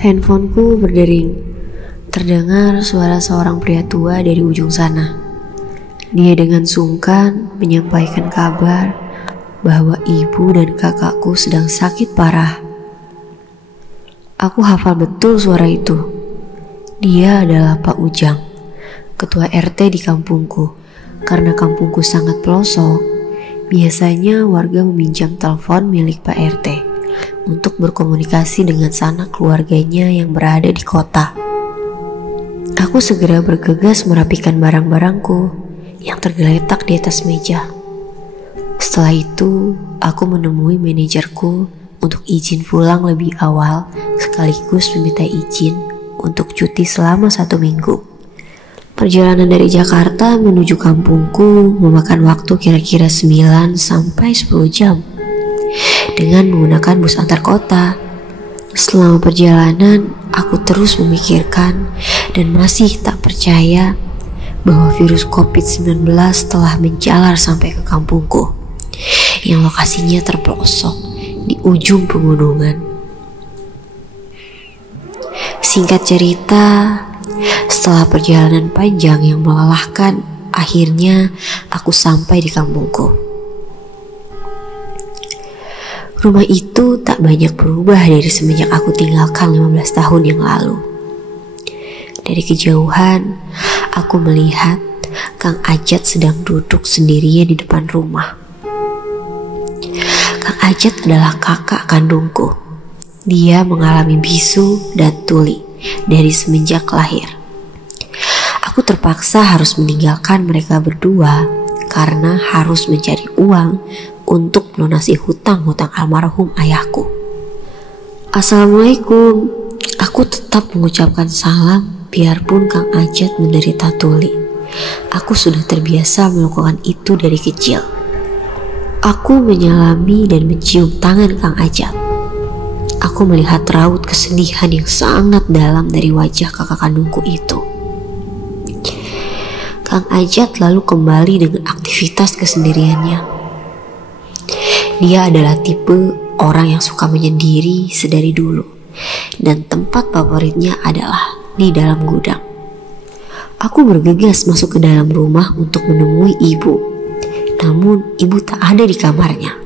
Handphoneku berdering. Terdengar suara seorang pria tua dari ujung sana. Dia dengan sungkan menyampaikan kabar bahwa ibu dan kakakku sedang sakit parah. Aku hafal betul suara itu. Dia adalah Pak Ujang, ketua RT di kampungku. Karena kampungku sangat pelosok, biasanya warga meminjam telepon milik Pak RT untuk berkomunikasi dengan sanak keluarganya yang berada di kota. Aku segera bergegas merapikan barang-barangku yang tergeletak di atas meja. Setelah itu, aku menemui manajerku untuk izin pulang lebih awal sekaligus meminta izin untuk cuti selama 1 minggu. Perjalanan dari Jakarta menuju kampungku memakan waktu kira-kira 9 sampai 10 jam dengan menggunakan bus antar kota. Selama perjalanan, aku terus memikirkan dan masih tak percaya bahwa virus COVID-19 telah menjalar sampai ke kampungku yang lokasinya terpelosok di ujung pegunungan. Singkat cerita, setelah perjalanan panjang yang melelahkan, akhirnya aku sampai di kampungku. Rumah itu tak banyak berubah dari semenjak aku tinggalkan 15 tahun yang lalu. Dari kejauhan, aku melihat Kang Ajat sedang duduk sendirian di depan rumah. Kang Ajat adalah kakak kandungku. Dia mengalami bisu dan tuli dari semenjak lahir. Aku terpaksa harus meninggalkan mereka berdua karena harus mencari uang untuk melunasi hutang-hutang almarhum ayahku. Assalamualaikum. Aku tetap mengucapkan salam biarpun Kang Ajat menderita tuli. Aku sudah terbiasa melakukan itu dari kecil. Aku menyalami dan mencium tangan Kang Ajat. Aku melihat raut kesedihan yang sangat dalam dari wajah kakak kandungku itu. Kang Ajat lalu kembali dengan aktivitas kesendiriannya. Dia adalah tipe orang yang suka menyendiri sedari dulu, dan tempat favoritnya adalah di dalam gudang. Aku bergegas masuk ke dalam rumah untuk menemui ibu, namun ibu tak ada di kamarnya.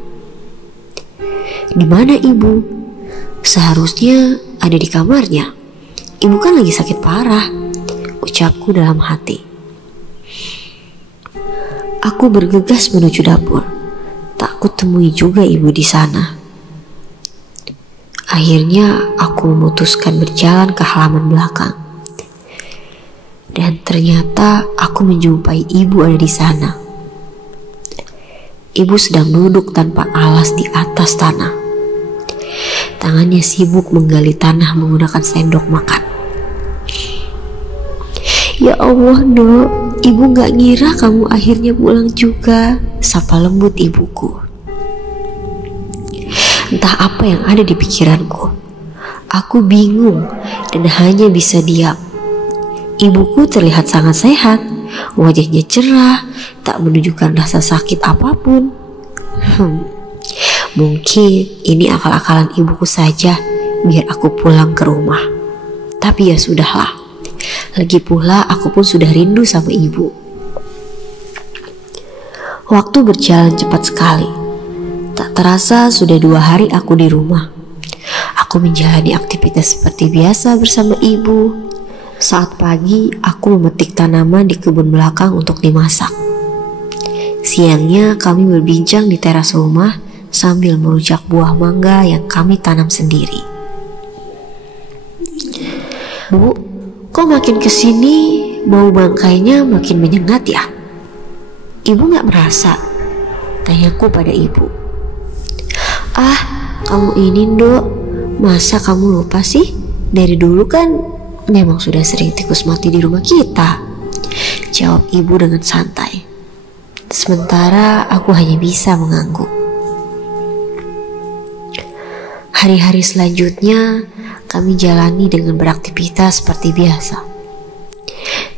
Di mana ibu? Seharusnya ada di kamarnya. Ibu kan lagi sakit parah, ucapku dalam hati. Aku bergegas menuju dapur. Tak kutemui juga ibu di sana. Akhirnya aku memutuskan berjalan ke halaman belakang. Dan ternyata aku menjumpai ibu ada di sana. Ibu sedang duduk tanpa alas di atas tanah. Tangannya sibuk menggali tanah menggunakan sendok makan. Ya Allah, Dok, ibu gak ngira kamu akhirnya pulang juga, sapa lembut ibuku. Entah apa yang ada di pikiranku. Aku bingung dan hanya bisa diam. Ibuku terlihat sangat sehat, wajahnya cerah, tak menunjukkan rasa sakit apapun. Mungkin ini akal-akalan ibuku saja biar aku pulang ke rumah. Tapi ya sudahlah. Lagi pula aku pun sudah rindu sama ibu. Waktu berjalan cepat sekali. Tak terasa sudah 2 hari aku di rumah. Aku menjalani aktivitas seperti biasa bersama ibu. Saat pagi aku memetik tanaman di kebun belakang untuk dimasak. Siangnya kami berbincang di teras rumah sambil merujak buah mangga yang kami tanam sendiri. Bu, kok makin kesini bau bangkainya makin menyengat ya? Ibu gak merasa? Tanyaku pada ibu. Ah, kamu ini, Dok, masa kamu lupa sih? Dari dulu kan memang sudah sering tikus mati di rumah kita, jawab ibu dengan santai. Sementara aku hanya bisa mengangguk. Hari-hari selanjutnya kami jalani dengan beraktivitas seperti biasa.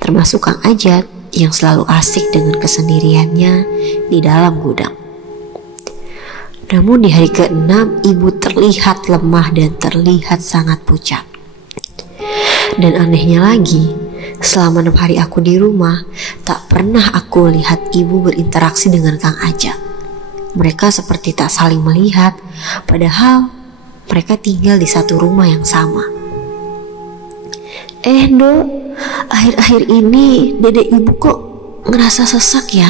termasuk Kang Ajat yang selalu asik dengan kesendiriannya di dalam gudang. Namun di hari ke-6, ibu terlihat lemah dan terlihat sangat pucat. Dan anehnya lagi, selama 6 hari aku di rumah, tak pernah aku lihat ibu berinteraksi dengan Kang Ajat. Mereka seperti tak saling melihat, padahal mereka tinggal di satu rumah yang sama. Dok, akhir-akhir ini dedek ibu kok ngerasa sesak ya?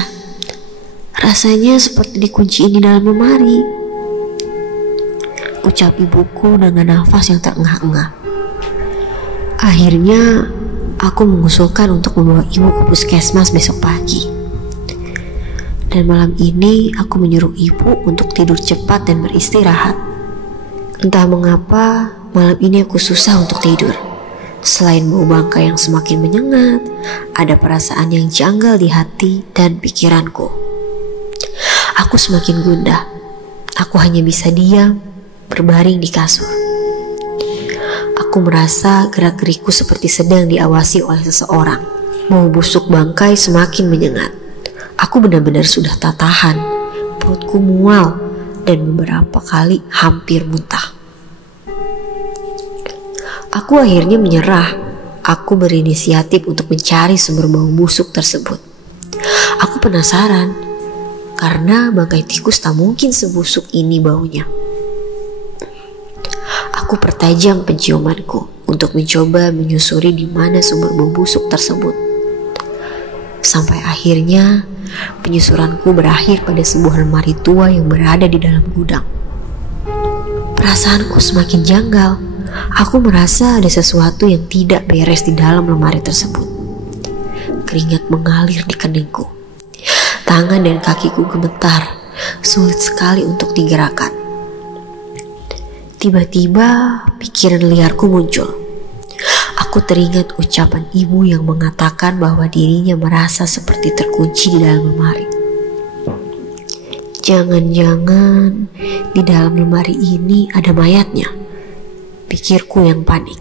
Rasanya seperti dikunciin di dalam lemari, ucap ibuku dengan nafas yang terengah-engah. Akhirnya aku mengusulkan untuk membawa ibu ke puskesmas besok pagi. Dan malam ini aku menyuruh ibu untuk tidur cepat dan beristirahat. Entah mengapa malam ini aku susah untuk tidur. Selain bau bangkai yang semakin menyengat, ada perasaan yang janggal di hati dan pikiranku. Aku semakin gundah. Aku hanya bisa diam, berbaring di kasur. Aku merasa gerak-gerikku seperti sedang diawasi oleh seseorang. Bau busuk bangkai semakin menyengat. Aku benar-benar sudah tak tahan. Perutku mual dan beberapa kali hampir muntah. Aku akhirnya menyerah. Aku berinisiatif untuk mencari sumber bau busuk tersebut. Aku penasaran, karena bangkai tikus tak mungkin sebusuk ini baunya. Aku pertajam penciumanku untuk mencoba menyusuri di mana sumber bau busuk tersebut. Sampai akhirnya penyusuranku berakhir pada sebuah lemari tua yang berada di dalam gudang. Perasaanku semakin janggal. Aku merasa ada sesuatu yang tidak beres di dalam lemari tersebut. Keringat mengalir di keningku. Tangan dan kakiku gemetar, sulit sekali untuk digerakkan. Tiba-tiba pikiran liarku muncul. Aku teringat ucapan ibu yang mengatakan bahwa dirinya merasa seperti terkunci di dalam lemari. Jangan-jangan di dalam lemari ini ada mayatnya, pikirku yang panik.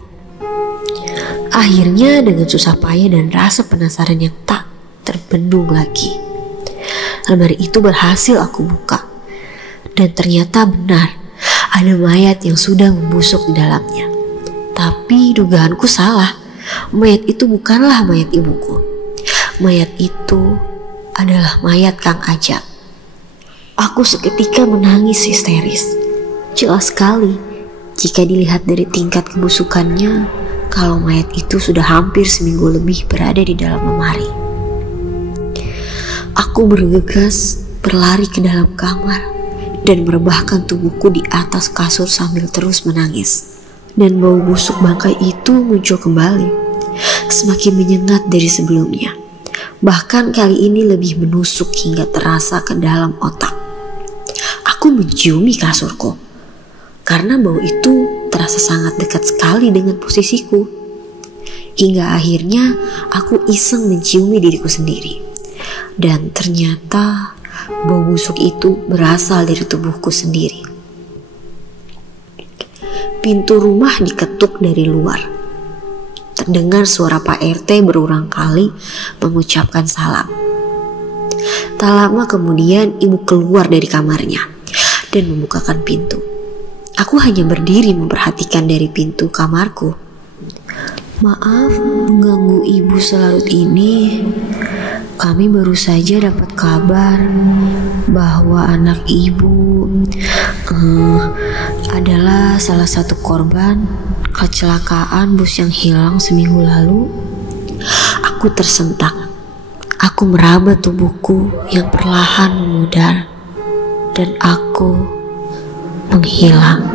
Akhirnya dengan susah payah dan rasa penasaran yang tak terbendung lagi, lemari itu berhasil aku buka. Dan ternyata benar, ada mayat yang sudah membusuk di dalamnya. Tapi dugaanku salah. Mayat itu bukanlah mayat ibuku. Mayat itu adalah mayat Kang Ajat. Aku seketika menangis histeris. Jelas sekali jika dilihat dari tingkat kebusukannya, kalau mayat itu sudah hampir seminggu lebih berada di dalam lemari. Aku bergegas berlari ke dalam kamar dan merebahkan tubuhku di atas kasur sambil terus menangis. Dan bau busuk bangkai itu muncul kembali, semakin menyengat dari sebelumnya. Bahkan kali ini lebih menusuk hingga terasa ke dalam otak. Aku menciumi kasurku, karena bau itu terasa sangat dekat sekali dengan posisiku. Hingga akhirnya aku iseng menciumi diriku sendiri. Dan ternyata bau busuk itu berasal dari tubuhku sendiri. Pintu rumah diketuk dari luar. Terdengar suara Pak RT berulang kali mengucapkan salam. Tak lama kemudian ibu keluar dari kamarnya dan membukakan pintu. Aku hanya berdiri memperhatikan dari pintu kamarku. Maaf mengganggu ibu selarut ini. Kami baru saja dapat kabar bahwa anak ibu adalah salah satu korban kecelakaan bus yang hilang seminggu lalu. Aku tersentak. Aku meraba tubuhku yang perlahan memudar dan aku menghilang.